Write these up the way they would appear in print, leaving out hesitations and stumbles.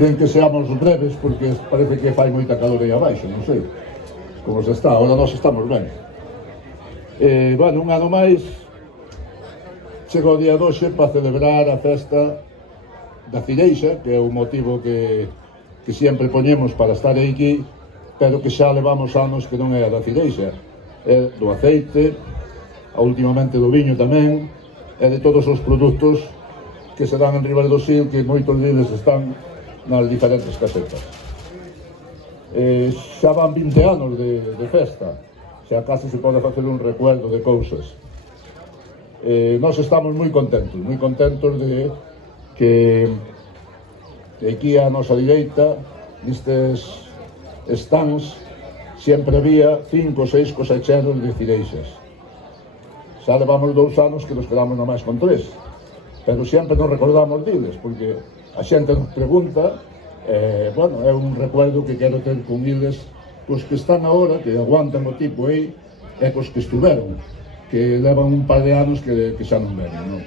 Ben que seamos breves porque parece que fai moita calor aí abaixo, non sei como se está, ahora nós estamos ben. Bueno, un ano máis chega o día de hoxe para celebrar a festa da Cireixa, que é o motivo que sempre poñemos para estar aquí, pero que xa levamos anos que non é a da Cireixa, é do aceite, últimamente do viño tamén, e de todos os produtos que se dan en Ribes do Sil, que moitos deles están nas diferentes casetas. Xa van 20 anos de festa, xa case se pode facer un recuerdo de cousas. Nós estamos moi contentos de que aquí a nosa direita, nestes stands, sempre había 5 ou 6 cosecheros de cireixas. Xa levamos 2 anos que nos quedamos nomás con 3, pero sempre nos recordamos diles, porque a xente nos pregunta, bueno, é un recuerdo que quero ter con eles, cos que están agora, que aguantan o tipo aí, e cos que estuveron, que levan un par de anos que xa non ven, non?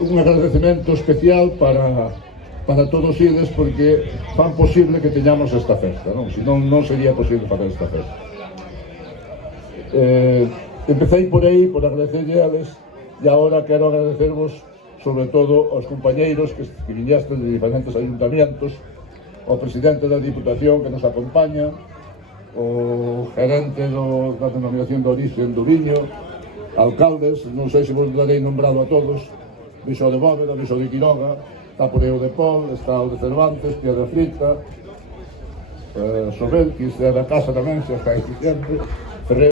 Un agradecemento especial para todos eles, porque fan posible que teñamos esta festa, non? Senón non sería posible facer esta festa. Empecei por aí, por agradecerlle a eles, e agora quero agradecervos sobre todo aos compañeiros que viñestes de diferentes ayuntamientos, ao presidente da Diputación que nos acompaña, o gerente da denominación de origen do viño, alcaldes, non sei se vos darei nombrado a todos, Bixo de Bóveda, Bixo de Quiroga, está por aí o de Pol, está o de Cervantes, Piedra Frita, Sobel, que é da casa tamén, xa está aí sempre.